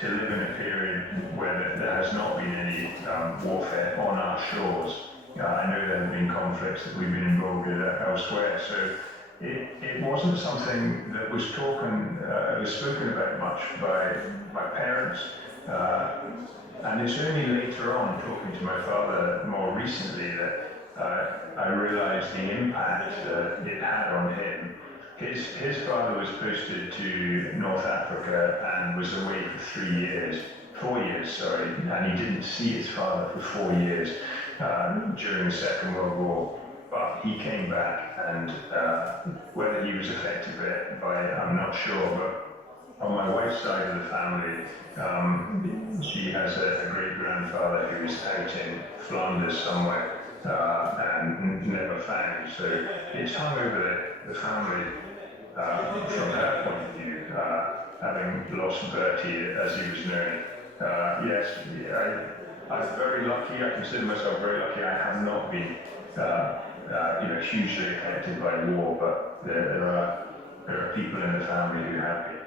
to live in a period where there has not been any warfare on our shores. I know there have been conflicts that we've been involved in elsewhere, so it wasn't something that was spoken about much by my parents, and it's only later on, talking to my father more recently, that I realised the impact it had on him. His father was posted to North Africa and was away for 4 years, and he didn't see his father for 4 years during the Second World War. But he came back, and whether he was affected by it, I'm not sure. But on my wife's side of the family, she has a great-grandfather who was out in Flanders somewhere and never found. So it's hung over the family from her point of view, having lost Bertie as he was known. Yes, I'm very lucky. I consider myself very lucky. I have not been hugely affected by war, but there are people in the family who have been.